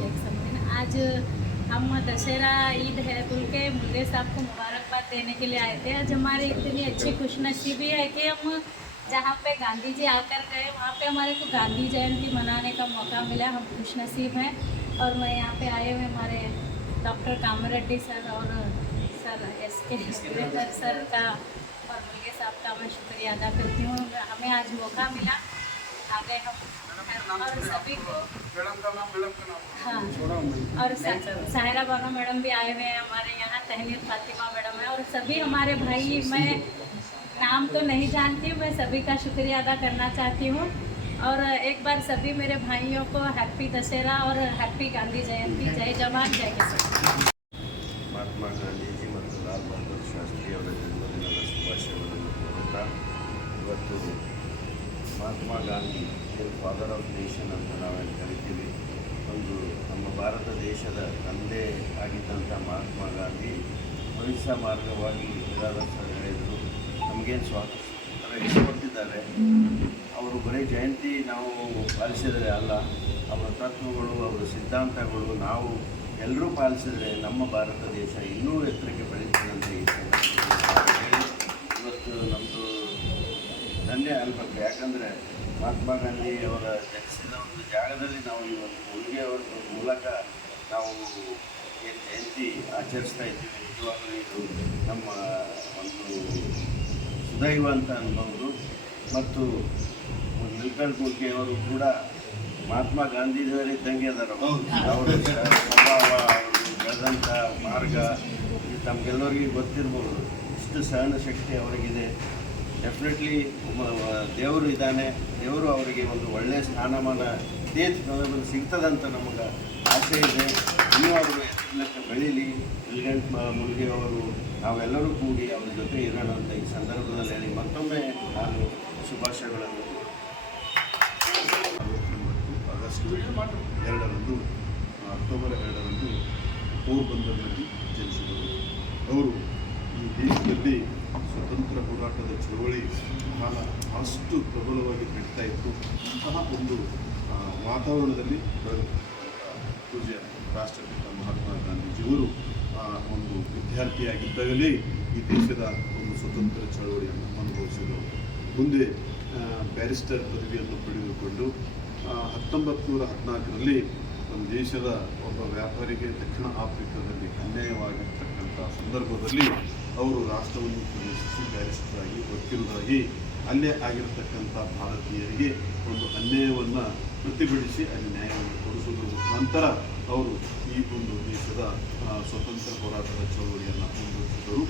आज हम दशहरा, ईद है बोल के मुल्ले साहब को मुबारकबाद देने के लिए आए थे। आज हमारी इतनी अच्छी खुशनसीबी है कि हम जहाँ पे गांधी जी आकर गए, वहाँ पे हमारे को गांधी जयंती मनाने का मौका मिला। हम खुशनसीब हैं और मैं यहाँ पे आए हुए हमारे डॉक्टर कामरेड्डी सर और सर एस के सर का और मुल्गे साहब का मैं शुक्रिया अदा करती हूँ। हमें आज मौका मिला। आ गए हम और सभी को हाँ और सा- साहिरा बानो मैडम भी आए हुए हैं हमारे यहाँ तहनीर फातिमा मैडम है और सभी हमारे भाई मैं नाम तो नहीं जानती हूँ मैं सभी का शुक्रिया अदा करना चाहती हूँ और एक बार सभी मेरे भाइयों को हैप्पी दशहरा और हैप्पी गांधी जयंती जय जवान जय किसान ಮಹಾತ್ಮ ಗಾಂಧೀಜಿ ಮತ್ತು ಲಾಲ್ ಬಹದ್ದೂರ್ ಶಾಸ್ತ್ರಿ ಅವರ ಜನ್ಮದಿನದ ಶುಭಾಶಯಗಳನ್ನು ಕೋರುತ್ತಾ ಇವತ್ತು Mahatma Gandhi father of nation ಅಂತ ನಾವೇನು ಕರಿತೀವಿ. ಒಂದು ನಮ್ಮ ಭಾರತ ದೇಶದ ತಂದೆ ಆಗಿದ್ದಂಥ ಮಹಾತ್ಮ ಗಾಂಧಿ ಅಹಿಂಸಾ ಮಾರ್ಗವಾಗಿ ನಿರಾದರ್ಶ ಹೇಳಿದರು ನಮಗೇನು ಸ್ವಾತಂತ್ರ್ಯ ಇಷ್ಟಪಟ್ಟಿದ್ದಾರೆ ಅವರು ಬರೀ ಜಯಂತಿ ನಾವು ಪಾಲಿಸಿದರೆ ಅಲ್ಲ, ಅವರ ತತ್ವಗಳು, ಅವರ ಸಿದ್ಧಾಂತಗಳು ನಾವು ಎಲ್ಲರೂ ಪಾಲಿಸಿದರೆ ನಮ್ಮ ಭಾರತ ದೇಶ ಇನ್ನೂ ಎತ್ತರಕ್ಕೆ ಬೆಳೀತದೆ ಅಂತ ಈ ಸಂದರ್ಭದಲ್ಲಿ ಹೇಳಿ ಇವತ್ತು ನಮ್ಮದು ಧನ್ಯ ಅನ್ಬೇಕು. ಯಾಕಂದರೆ ಮಹಾತ್ಮ ಗಾಂಧಿ ಅವರ ಜನಿಸಿದ ಒಂದು ಜಾಗದಲ್ಲಿ ನಾವು ಒಂದು ಉಡುಗೆ ಅವರ ಮೂಲಕ ನಾವು ಜಯಂತಿ ಆಚರಿಸ್ತಾ ಇದ್ದೀವಿ. ನಿಜವಾಗಲೂ ಇದು ನಮ್ಮ ಒಂದು ಸುದೈವ ಅಂತ ಅನ್ಬೋದು. ಮತ್ತು ನಿಲ್ಕಂಠ ಮುಲ್ಕೆ ಅವರು ಕೂಡ ಮಹಾತ್ಮ ಗಾಂಧೀಜಿಯವರು ಇದ್ದಂಗೆ ಅದಾರ ಅವರ ಸ್ವಭಾವ ಬೆಳೆದಂಥ ಮಾರ್ಗ ಇದು ತಮಗೆಲ್ಲರಿಗೂ ಗೊತ್ತಿರ್ಬೋದು. ಇಷ್ಟು ಸಹನ ಶಕ್ತಿ ಅವರಿಗಿದೆ. ಡೆಫಿನೆಟ್ಲಿ ದೇವರು ಇದ್ದಾನೆ. ದೇವರು ಅವರಿಗೆ ಒಂದು ಒಳ್ಳೆಯ ಸ್ಥಾನಮಾನ, ಇದೇ ಸಂದರ್ಭದಲ್ಲಿ ಸಿಗ್ತದಂತ ನಮಗೆ ಆಸೆ ಇದೆ. ಇನ್ನೂ ಅವರು ಎತ್ತರಕ್ಕೆ ಬೆಳೀಲಿ? ಪ್ರೆಸಿಡೆಂಟ್ ಮುಲ್ಗೆ ಅವರು, ನಾವೆಲ್ಲರೂ ಕೂಡಿ ಅವ್ರ ಜೊತೆ ಇರೋಣ ಅಂತ ಈ ಸಂದರ್ಭದಲ್ಲಿ ಹೇಳಿ ಮತ್ತೊಮ್ಮೆ ನಾನು ಶುಭಾಶಯಗಳನ್ನು ಆಗಸ್ಟ್ ಎರಡರಂದು ಅಕ್ಟೋಬರ್ ಎರಡರಂದು, ಪೋರ್ಬಂದರ್ನಲ್ಲಿ ಅವರು ಈ ದೇಶದಲ್ಲಿ ಸ್ವತಂತ್ರ ಹೋರಾಟದ ಚಳವಳಿ ಕಾಲ ಅಷ್ಟು ಪ್ರಬಲವಾಗಿ ನಡೀತಾ ಇತ್ತು. ಅಂತಹ ಒಂದು ವಾತಾವರಣದಲ್ಲಿ ಪೂಜ್ಯ ರಾಷ್ಟ್ರಪಿತ ಮಹಾತ್ಮ ಗಾಂಧೀಜಿಯವರು ಒಂದು ವಿದ್ಯಾರ್ಥಿಯಾಗಿದ್ದಾಗಲೇ ಈ ದೇಶದ ಒಂದು ಸ್ವತಂತ್ರ ಚಳವಳಿಯನ್ನು ಅನುಭವಿಸಿದರು. ಮುಂದೆ ಬ್ಯಾರಿಸ್ಟರ್ ಪದವಿಯನ್ನು ಪಡೆದುಕೊಂಡು ಹತ್ತೊಂಬತ್ತು ನೂರ ಹದಿನಾಲ್ಕರಲ್ಲಿ ನಮ್ಮ ದೇಶದ ಒಬ್ಬ ವ್ಯಾಪಾರಿಗೆ ದಕ್ಷಿಣ ಆಫ್ರಿಕಾದಲ್ಲಿ ಅನ್ಯಾಯವಾಗಿರ್ತಕ್ಕಂಥ ಸಂದರ್ಭದಲ್ಲಿ ಅವರು ರಾಷ್ಟ್ರವನ್ನು ಪ್ರವೇಶಿಸಿ ಬ್ಯಾರಿಸ್ಟರ್ ಆಗಿ ವಕೀಲರಾಗಿ ಅಲ್ಲೇ ಆಗಿರತಕ್ಕಂಥ ಭಾರತೀಯರಿಗೆ ಒಂದು ಅನ್ಯಾಯವನ್ನು ಪ್ರತಿಭಟಿಸಿ ಅಲ್ಲಿ ನ್ಯಾಯವನ್ನು ಕೊಡಿಸುವುದರ ಮುಖಾಂತರ ಅವರು ಈ ಒಂದು ದೇಶದ ಸ್ವತಂತ್ರ ಹೋರಾಟದ ಚಳವಳಿಯನ್ನು ಮುಂದುವರಿಸಿದರು.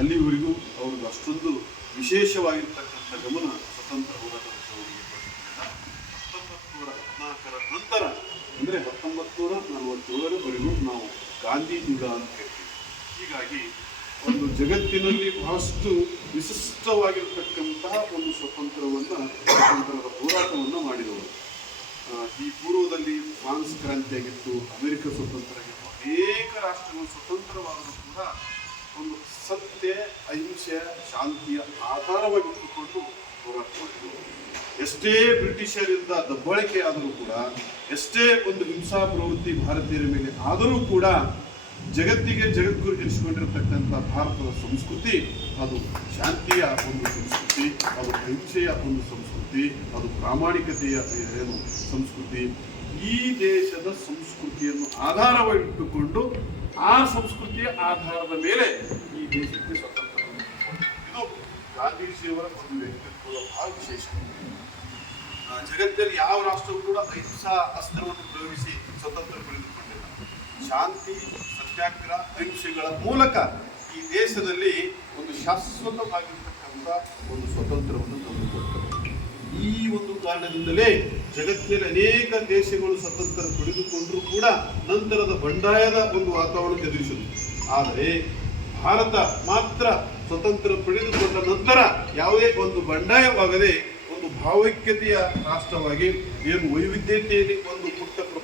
ಅಲ್ಲಿವರೆಗೂ ಅವ್ರಿಗೆ ಅಷ್ಟೊಂದು ವಿಶೇಷವಾಗಿರ್ತಕ್ಕಂಥ ಗಮನ ಸ್ವತಂತ್ರ ಹೋರಾಟದ ಚಳವಳಿಗೆ ಹತ್ತೊಂಬತ್ತು ನೂರ ಹದಿನಾಲ್ಕರ ನಂತರ, ಅಂದರೆ ಹತ್ತೊಂಬತ್ತು ನೂರ ನಲವತ್ತೇಳರವರೆಗೂ ನಾವು ಗಾಂಧಿ ಯುಗ ಅಂತ ಹೇಳ್ತೀವಿ. ಹೀಗಾಗಿ ಒಂದು ಜಗತ್ತಿನಲ್ಲಿ ಬಹಳಷ್ಟು ವಿಶಿಷ್ಟವಾಗಿರ್ತಕ್ಕಂತಹ ಒಂದು ಸ್ವತಂತ್ರವನ್ನು, ಸ್ವತಂತ್ರದ ಹೋರಾಟವನ್ನು ಮಾಡಿದವರು. ಈ ಪೂರ್ವದಲ್ಲಿ ಫ್ರಾನ್ಸ್ ಕ್ರಾಂತಿಯಾಗಿತ್ತು, ಅಮೆರಿಕ ಸ್ವತಂತ್ರ ಆಗಿತ್ತು ಅನೇಕ ರಾಷ್ಟ್ರಗಳು ಸ್ವತಂತ್ರವಾದರೂ ಕೂಡ ಒಂದು ಸತ್ಯ, ಅಹಿಂಸೆ, ಶಾಂತಿಯ ಆಧಾರವಾಗಿಟ್ಟುಕೊಂಡು ಹೋರಾಟ ಮಾಡಿದರು. ಎಷ್ಟೇ ಬ್ರಿಟಿಷರಿಂದ ದಬ್ಬಳಿಕೆ ಆದರೂ ಕೂಡ, ಎಷ್ಟೇ ಒಂದು ಹಿಂಸಾ ಪ್ರವೃತ್ತಿ ಭಾರತೀಯರ ಮೇಲೆ ಆದರೂ ಕೂಡ ಜಗತ್ತಿಗೆ ಜಗದ್ಗುರು ಎನಿಸಿಕೊಂಡಿರತಕ್ಕಂಥ ಭಾರತದ ಸಂಸ್ಕೃತಿ, ಅದು ಶಾಂತಿಯ ಒಂದು ಸಂಸ್ಕೃತಿ, ಅದು ಅಹಿಂಸೆಯ ಒಂದು ಸಂಸ್ಕೃತಿ, ಅದು ಪ್ರಾಮಾಣಿಕತೆಯ ಏನು ಸಂಸ್ಕೃತಿ, ಈ ದೇಶದ ಸಂಸ್ಕೃತಿಯನ್ನು ಆಧಾರವಾಗಿಟ್ಟುಕೊಂಡು ಆ ಸಂಸ್ಕೃತಿಯ ಆಧಾರದ ಮೇಲೆ ಈ ದೇಶಕ್ಕೆ ಸ್ವತಂತ್ರ. ಇದು ಗಾಂಧೀಜಿಯವರ ಒಂದು ವ್ಯಕ್ತಿತ್ವದ ಬಹಳ ವಿಶೇಷ ಜಗತ್ತಲ್ಲಿ ಯಾವ ರಾಷ್ಟ್ರವೂ ಕೂಡ ಅಹಿಂಸಾ ಅಸ್ತ್ರವನ್ನು ಪ್ರಯೋಗಿಸಿ ಸ್ವತಂತ್ರ ಪಡೆದುಕೊಂಡಿಲ್ಲ ಶಾಂತಿ, ಸತ್ಯಾಗ್ರಹ, ಅಹಿಂಸೆಗಳ ಮೂಲಕ ಈ ದೇಶದಲ್ಲಿ ಒಂದು ಶಾಶ್ವತವಾಗಿರ್ತಕ್ಕಂಥ ಒಂದು ಸ್ವತಂತ್ರವನ್ನು ತಂದುಕೊಡ್ತಾರೆ ಈ ಒಂದು ಕಾರಣದಿಂದಲೇ ಜಗತ್ತಿನಲ್ಲಿ ಅನೇಕ ದೇಶಗಳು ಸ್ವತಂತ್ರ ಪಡೆದುಕೊಂಡರೂ ಕೂಡ ನಂತರದ ಬಂಡಾಯದ ಒಂದು ವಾತಾವರಣ ಎದುರಿಸಿತು ಆದರೆ ಭಾರತ ಮಾತ್ರ ಸ್ವತಂತ್ರ ಪಡೆದುಕೊಂಡ ನಂತರ ಯಾವುದೇ ಒಂದು ಬಂಡಾಯವಾಗದೆ ಒಂದು ಭಾವೈಕ್ಯತೆಯ ರಾಷ್ಟ್ರವಾಗಿ, ಏನು ವೈವಿಧ್ಯತೆಯಲ್ಲಿ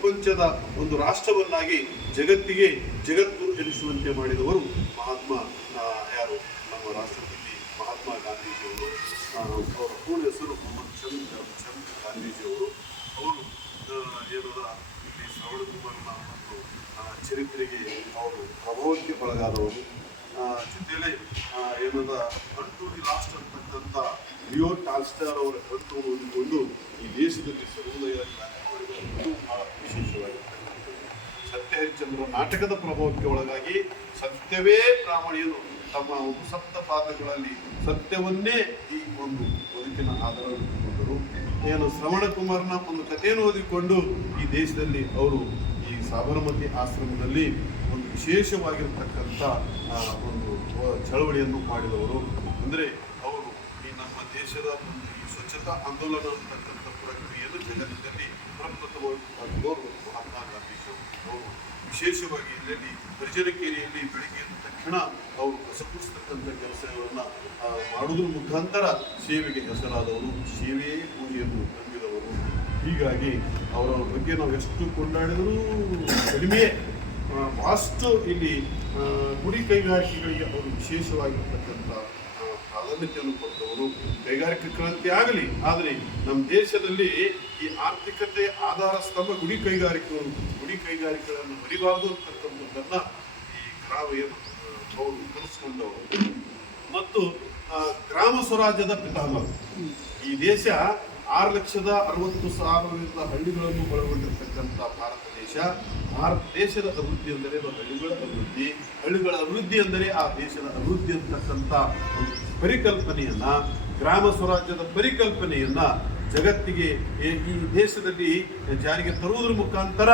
ಪ್ರಪಂಚದ ಒಂದು ರಾಷ್ಟ್ರವನ್ನಾಗಿ ಜಗತ್ತಿಗೆ ಜಗತ್ತು ಎನಿಸುವಂತೆ ಮಾಡಿದವರು ಮಹಾತ್ಮ ಯಾರು? ನಮ್ಮ ರಾಷ್ಟ್ರಪತಿ ಮಹಾತ್ಮ ಗಾಂಧೀಜಿಯವರು ಅವರು ಪೂರ್ಣ ಹೆಸರು ಮೊಹಮ್ಮದ್ ಚಂದ್ ಚಂದ್ ಗಾಂಧೀಜಿಯವರು. ಅವರು ಏನದ, ಇಲ್ಲಿ ಶ್ರವಣ ಕುಮಾರನ ಚರಿತ್ರೆಗೆ ಅವರು ಪ್ರಭಾವಕ್ಕೆ ಒಳಗಾದವರು. ಜೊತೆಯಲ್ಲಿ ಏನದ ಟು ದಿ ಲಾಸ್ಟ್ ಅಂತಕ್ಕಂಥ ಲಿಯೋ ಟಾಲ್ಸ್ಟಾರ್ ಅವರ ಗ್ರಂಥವನ್ನು ಓದಿಕೊಂಡು ಈ ದೇಶದಲ್ಲಿ ಸರ್ವೋದಯ ಸತ್ಯ ಹರಿಶ್ಚಂದ್ರ ನಾಟಕದ ಪ್ರಭಾವಕ್ಕೆ ಒಳಗಾಗಿ ಸತ್ಯವೇ ಪ್ರಾಮಾಣಿಯನು ತಮ್ಮ ಒಂದು ಸಪ್ತ ಪಾದಗಳಲ್ಲಿ ಸತ್ಯವನ್ನೇ ಈ ಒಂದು ಬದುಕಿನ ಆಧಾರವಾಗಿಟ್ಟುಕೊಂಡರು ಏನು ಶ್ರವಣ ಕುಮಾರ್ನ ಒಂದು ಕಥೆಯನ್ನು ಓದಿಕೊಂಡು ಈ ದೇಶದಲ್ಲಿ ಅವರು ಈ ಸಾಬರಮತಿ ಆಶ್ರಮದಲ್ಲಿ ಒಂದು ವಿಶೇಷವಾಗಿರ್ತಕ್ಕಂಥ ಒಂದು ಚಳವಳಿಯನ್ನು ಮಾಡಿದವರು ಅಂದರೆ ಅವರು ಈ ನಮ್ಮ ದೇಶದ ಒಂದು ಈ ಸ್ವಚ್ಛತಾ ಆಂದೋಲನ ಅಂತಕ್ಕಂಥ ಪ್ರಕ್ರಿಯೆಯನ್ನು ಜಗತ್ತಿನಲ್ಲಿ ಪ್ರಪ್ರಥಮವಾಗಿದ್ದವರು ಮಹಾತ್ಮ ಗಾಂಧೀಜಿಯವರು ಅವರು ವಿಶೇಷವಾಗಿ ಇದರಲ್ಲಿ ಬೆಳಿಗ್ಗೆ ಎದ್ದ ತಕ್ಷಣ ಅವರು ಕಸಪಡಿಸ್ತಕ್ಕಂಥ ಕೆಲಸಗಳನ್ನು ಮಾಡುವುದರ ಮುಖಾಂತರ ಸೇವೆಗೆ ಹೆಸರಾದವರು ಸೇವೆಯೇ ಪೂಜೆಯನ್ನು ನಂಬಿದವರು ಹೀಗಾಗಿ ಅವರ ಬಗ್ಗೆ ನಾವು ಎಷ್ಟು ಕೊಂಡಾಡಿದರೂ ಕಡಿಮೆ ಆ, ಇಲ್ಲಿ ಗುಡಿ ಕೈಗಾರಿಕೆಗಳಿಗೆ ಅವರು ವಿಶೇಷವಾಗಿರ್ತಕ್ಕಂಥ ಪ್ರಾಧಾನ್ಯತೆಯನ್ನು ಕೊಟ್ಟವರು ಕೈಗಾರಿಕಾ ಕ್ರಾಂತಿ ಆಗಲಿ, ಆದರೆ ನಮ್ಮ ದೇಶದಲ್ಲಿ ಈ ಆರ್ಥಿಕತೆ ಆಧಾರ ಸ್ತಂಭ ಗುಡಿ ಕೈಗಾರಿಕೆಗಳು, ಗುಡಿ ಕೈಗಾರಿಕೆಗಳನ್ನು ಮರಿಬಾರದು ಅಂತಕ್ಕಂಥದ್ದನ್ನ ಈ ಗ್ರಾಮ ಅವರು ಕಲಿಸ್ಕೊಂಡವರು ಮತ್ತು ಗ್ರಾಮ ಸ್ವರಾಜ್ಯದ ಪಿತಾಮಹ. ಈ ದೇಶ ಆರು ಲಕ್ಷದ ಅರವತ್ತು ಸಾವಿರದ ಹಳ್ಳಿಗಳನ್ನು ಒಳಗೊಂಡಿರ್ತಕ್ಕಂಥ ಭಾರತ ದೇಶ. ಭಾರತ ದೇಶದ ಅಭಿವೃದ್ಧಿ ಅಂದರೆ ಅದು ಹಳ್ಳಿಗಳ ಅಭಿವೃದ್ಧಿ. ಹಳ್ಳಿಗಳ ಅಭಿವೃದ್ಧಿ ಅಂದರೆ ಆ ದೇಶದ ಅಭಿವೃದ್ಧಿ ಅಂತಕ್ಕಂಥ ಒಂದು ಪರಿಕಲ್ಪನೆಯನ್ನ, ಗ್ರಾಮ ಸ್ವರಾಜ್ಯದ ಪರಿಕಲ್ಪನೆಯನ್ನ ಜಗತ್ತಿಗೆ, ಈ ದೇಶದಲ್ಲಿ ಜಾರಿಗೆ ತರುವುದರ ಮುಖಾಂತರ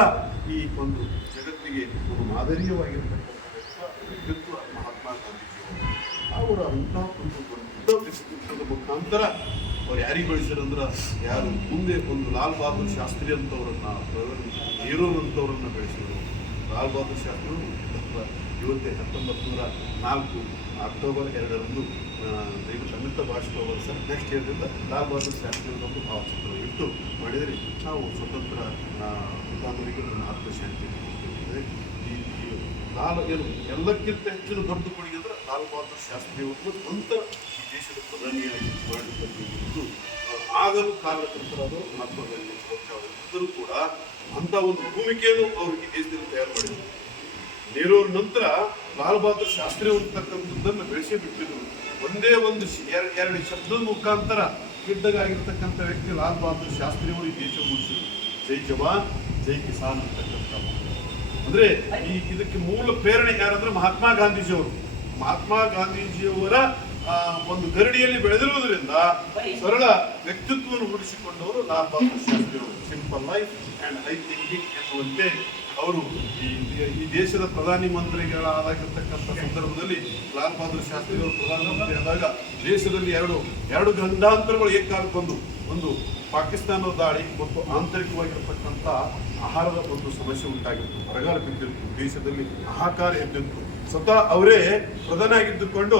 ಈ ಒಂದು ಜಗತ್ತಿಗೆ ಒಂದು ಮಾದರಿಯವಾಗಿರ್ತಕ್ಕಂಥ ವ್ಯಕ್ತಿತ್ವ- ಮಹಾತ್ಮ ಗಾಂಧೀಜಿ ಅವರ. ಅಂತಹ ಒಂದು ದೊಡ್ಡ ವ್ಯಕ್ತಿತ್ವದ ಮುಖಾಂತರ ಅವ್ರು ಯಾರಿಗೆ ಬೆಳೆಸಿರಂದ್ರ ಯಾರು ಮುಂದೆ ಒಂದು ಲಾಲ್ ಬಹದ್ದೂರ್ ಶಾಸ್ತ್ರಿ ಅಂತವ್ರನ್ನ, ನೆಹರು ಅಂತವ್ರನ್ನ ಬೆಳೆಸಿದರು ಲಾಲ್ ಬಹದ್ದೂರ್ ಶಾಸ್ತ್ರಿ ಇವತ್ತೇ ಹತ್ತೊಂಬತ್ತು ನೂರ ನಾಲ್ಕು ಅಕ್ಟೋಬರ್ ಎರಡರಂದು ಆ, ಸಂಯುಕ್ತ ಅವರು ಸರ್ ನೆಕ್ಸ್ಟ್ ಇಯರ್ದಿಂದ ಲಾಲ್ ಬಹದ್ದೂರ್ ಶಾಸ್ತ್ರಿ ಅವರೊಂದು ಭಾವಚಿತ್ರ ಇಟ್ಟು ಮಾಡಿದರೆ ನಾವು ಸ್ವತಂತ್ರ ಹುತಾತ್ಮರಿಗೆ ನನ್ನ ಆತ್ಮಶಾಂತಿ. ಈ ಈ ಲಾಲ್ ಏನು ಎಲ್ಲಕ್ಕಿಂತ ಹೆಚ್ಚಿನ ದೊಡ್ಡ ಕೊಡುಗೆ ಅಂದರೆ ಲಾಲ್ ಬಹದ್ದೂರ್ ಶಾಸ್ತ್ರಿ ಅವರು ನಂತರ ಈ ದೇಶದ ಪ್ರಧಾನಿಯಾಗಿ ಆ, ಆಗಲು ಕಾರಣಕರ್ತರಾದ ಮಹಾತ್ಮ ಗಾಂಧಿ ಇದ್ದರೂ ಕೂಡ ಅಂಥ ಒಂದು ಭೂಮಿಕೆಯನ್ನು ಅವರಿಗೆ ದೇಶದಲ್ಲಿ ತಯಾರು ಮಾಡಿದರು ನೆಹರು ನಂತರ ಲಾಲ್ ಬಹದ್ದೂರ್ ಶಾಸ್ತ್ರಿ ಅಂತಕ್ಕಂಥದ್ದನ್ನು ಬೆಳೆಸಿ ಬಿಟ್ಟಿದ್ರು. ಒಂದೇ ಒಂದು ಎರಡು ಶಬ್ದದ ಮುಖಾಂತರ ಗಿಡ್ಡಗಾಗಿರ್ತಕ್ಕಂಥ ವ್ಯಕ್ತಿ ಲಾಲ್ ಬಹದ್ದೂರ್ ಶಾಸ್ತ್ರಿ ಅವರು ಈ ದೇಶ ಮುಗಿಸಿದ್ರು. ಜೈ ಜವಾನ್, ಜೈ ಕಿಸಾನ್ ಅಂತಕ್ಕಂಥ ಅಂದ್ರೆ ಈ ಇದಕ್ಕೆ ಮೂಲ ಪ್ರೇರಣೆ ಯಾರಂದ್ರೆ ಮಹಾತ್ಮ ಗಾಂಧೀಜಿಯವರು. ಮಹಾತ್ಮ ಗಾಂಧೀಜಿಯವರ ಒಂದು ಗರಡಿಯಲ್ಲಿ ಬೆಳೆದಿರುವುದರಿಂದ ಸರಳ ವ್ಯಕ್ತಿತ್ವವನ್ನು ರೂಢಿಸಿಕೊಂಡವರು ಲಾಲ್ ಬಹದ್ದೂರ್ ಶಾಸ್ತ್ರಿ ಅವರು. Simple life and high thinking ಎನ್ನುವಂತೆ ಅವರು ಈ ಈ ದೇಶದ ಪ್ರಧಾನಿ ಮಂತ್ರಿಗಳಾಗಿರ್ತಕ್ಕಂಥ ಸಂದರ್ಭದಲ್ಲಿ ಲಾಲ್ ಬಹದ್ದೂರ್ ಶಾಸ್ತ್ರಿ ಅವರು ಪ್ರಧಾನಮಂತ್ರಿ ಆದಾಗ ದೇಶದಲ್ಲಿ ಎರಡು ಎರಡು ಗಂಡಾಂತರಗಳು ಏಕಾಲ ಬಂದು, ಒಂದು ಪಾಕಿಸ್ತಾನದ ದಾಳಿ ಮತ್ತು ಆಂತರಿಕವಾಗಿರ್ತಕ್ಕಂಥ ಆಹಾರದ ಒಂದು ಸಮಸ್ಯೆ ಉಂಟಾಗಿತ್ತು. ಬರಗಾಲ ಬಿದ್ದಿತ್ತು, ದೇಶದಲ್ಲಿ ಹಾಹಾಕಾರ ಎದ್ದಿತ್ತು. ಸ್ವತಃ ಅವರೇ ಪ್ರಧಾನ ಆಗಿದ್ದುಕೊಂಡು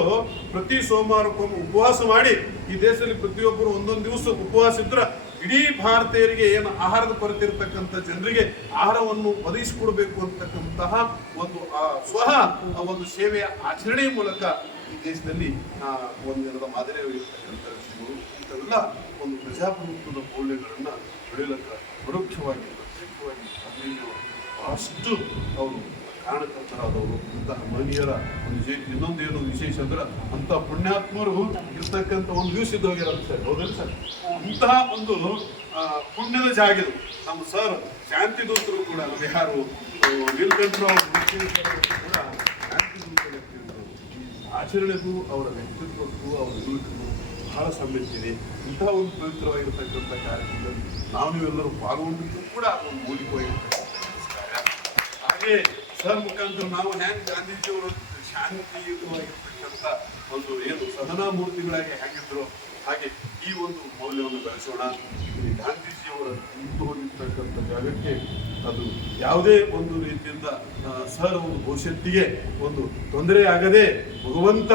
ಪ್ರತಿ ಸೋಮವಾರಕ್ಕೊಮ್ಮೆ ಉಪವಾಸ ಮಾಡಿ ಈ ದೇಶದಲ್ಲಿ ಪ್ರತಿಯೊಬ್ಬರು ಒಂದೊಂದು ದಿವಸ ಉಪವಾಸ ಇದ್ರ ಇಡೀ ಭಾರತೀಯರಿಗೆ ಏನು ಆಹಾರದ ಕೊರತೆ ಇರತಕ್ಕಂಥ ಜನರಿಗೆ ಆಹಾರವನ್ನು ಒದಗಿಸಿಕೊಡ್ಬೇಕು ಅಂತಕ್ಕಂತಹ ಒಂದು ಸ್ವಹ ಒಂದು ಸೇವೆಯ ಆಚರಣೆಯ ಮೂಲಕ ಈ ದೇಶದಲ್ಲಿ ಆ, ದಿನದ ಮಾದರಿಯಾಗಿರ್ತಕ್ಕಂಥ ವ್ಯಕ್ತಿಗಳು ಇಂಥವೆಲ್ಲ ಒಂದು ಪ್ರಜಾಪ್ರಭುತ್ವದ ಮೌಲ್ಯಗಳನ್ನು ಬೆಳೆಯಲಕ್ಕ ಪರೋಕ್ಷವಾಗಿ ಪ್ರತ್ಯಕ್ಷವಾಗಿ ಅಷ್ಟು ಬಹಳಷ್ಟು ಅವರು ಕಾರಣಕರ್ತರಾದವರು ಅಂತಹ ಮಹನೀಯರ ಒಂದು ಇನ್ನೊಂದು ಏನು ವಿಶೇಷ ಅಂದ್ರೆ ಅಂತ ಪುಣ್ಯಾತ್ಮರು ಇರ್ತಕ್ಕಂಥ ಒಂದು ದಿವಸ ಹೋಗ್ಯಾರ ಸರ್. ಹೌದಲ್ಲ ಸರ್? ಇಂತಹ ಒಂದು ಪುಣ್ಯದ ಜಾಗ ಇದು. ನಮ್ಮ ಸರ್, ಶಾಂತಿ ದೂತರು ಕೂಡ ಯಾರು ಅವರು ಕೂಡ ಶಾಂತಿ ದೂತರು ಆಚರಣೆಗೂ, ಅವರ ವ್ಯಕ್ತಿತ್ವಕ್ಕೂ, ಅವರ ಜೀವಿತಕ್ಕೂ ಬಹಳ ಇದೆ. ಇಂತಹ ಒಂದು ಪವಿತ್ರವಾಗಿರ್ತಕ್ಕಂಥ ಕಾರ್ಯಕ್ರಮದಲ್ಲಿ ನಾವು ನೀವೆಲ್ಲರೂ ಪಾಲ್ಗೊಂಡಿದ್ದು ಕೂಡ ಒಂದು ಮೂಲಿಕವಾಗಿರ್ತಕ್ಕಂಥ ಕಾರ್ಯ ಹಾಗೆ ಸರ್ ಮುಖಾಂತರ ನಾವು ಹ್ಯಾಂಗ್ ಗಾಂಧೀಜಿಯವರು ಶಾಂತಿಯುತವಾಗಿರ್ತಕ್ಕಂಥ ಒಂದು ಏನು ಸಹನಾ ಮೂರ್ತಿಗಳಾಗಿ ಹೇಗಿದ್ರು ಹಾಗೆ ಈ ಒಂದು ಮೌಲ್ಯವನ್ನು ಬೆಳೆಸೋಣ. ಗಾಂಧೀಜಿಯವರ ನಿಂತು ಹೋಗಿರ್ತಕ್ಕಂಥ ಜಾಗಕ್ಕೆ ಅದು ಯಾವುದೇ ಒಂದು ರೀತಿಯಿಂದ ಸರ್ ಒಂದು ಭವಿಷ್ಯತ್ತಿಗೆ ಒಂದು ತೊಂದರೆ ಆಗದೆ ಭಗವಂತ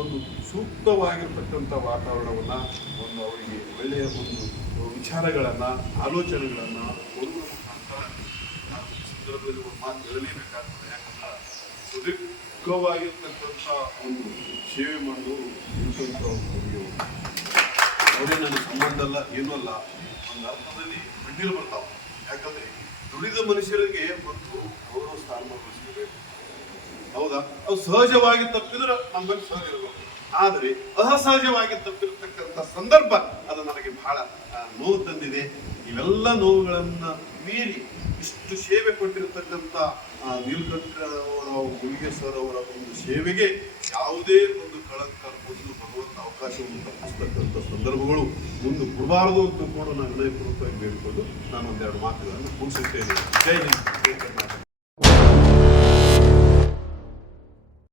ಒಂದು ಸೂಕ್ತವಾಗಿರ್ತಕ್ಕಂಥ ವಾತಾವರಣವನ್ನ, ಒಂದು ಅವರಿಗೆ ಒಳ್ಳೆಯ ಒಂದು ವಿಚಾರಗಳನ್ನು, ಆಲೋಚನೆಗಳನ್ನ ಮುಖಾಂತರ ಸಂದರ್ಭದಲ್ಲಿ ಒಂದು ಮಾತು ಹೇಳಲೇಬೇಕಾಗ್ತದೆ. ಯಾಕಂದ್ರೆ ಸುದೀರ್ಘವಾಗಿರ್ತಕ್ಕಂಥ ಒಂದು ಸೇವೆ ಮಾಡೋದು ಒಂದು ಅವರೇ ನನ್ನ ಸಂಬಂಧ ಅಲ್ಲ, ಏನೂ ಅಲ್ಲ. ಒಂದು ಅರ್ಥದಲ್ಲಿ ಕಣ್ಣೀರು ಬರ್ತಾವ. ಯಾಕಂದ್ರೆ ದುಡಿದ ಮನುಷ್ಯರಿಗೆ ಒಂದು ಗೌರವ ಸ್ಥಾನಮಾನ ಹೌದಾ? ಅವು ಸಹಜವಾಗಿ ತಪ್ಪಿದ್ರೆ ನಮ್ಮಲ್ಲಿ ಸಹಜ ಇರಬೇಕು. ಆದರೆ ಅಸಹಜವಾಗಿ ತಪ್ಪಿರತಕ್ಕಂಥ ಸಂದರ್ಭ ಅದು ನನಗೆ ಬಹಳ ನೋವು ತಂದಿದೆ. ಇವೆಲ್ಲ ನೋವುಗಳನ್ನ ಮೀರಿ ಇಷ್ಟು ಸೇವೆ ಕೊಟ್ಟಿರತಕ್ಕಂಥ ನೀಲಕಂಠರವರ ಗುಳಿಗೆ ಸರ್ ಅವರ ಒಂದು ಸೇವೆಗೆ ಯಾವುದೇ ಒಂದು ಕಳಂಕ ಒಂದು ಭಗವಂತ ಅವಕಾಶವನ್ನು ತಪ್ಪಿಸ್ತಕ್ಕಂಥ ಸಂದರ್ಭಗಳು ಮುಂದೆ ಕೊಡಬಾರದು ಅಂತ ಕೂಡ ನಾನು ವಿನಯಪೂರ್ವಕವಾಗಿ ಬೇಡಿಕೊಂಡು ನಾನು ಒಂದೆರಡು ಮಾತುಗಳನ್ನು ಮುಗಿಸುತ್ತೇನೆ. ಜೈ ಹಿಂದ್. ಜೈ ಕರ್ನಾಟಕ.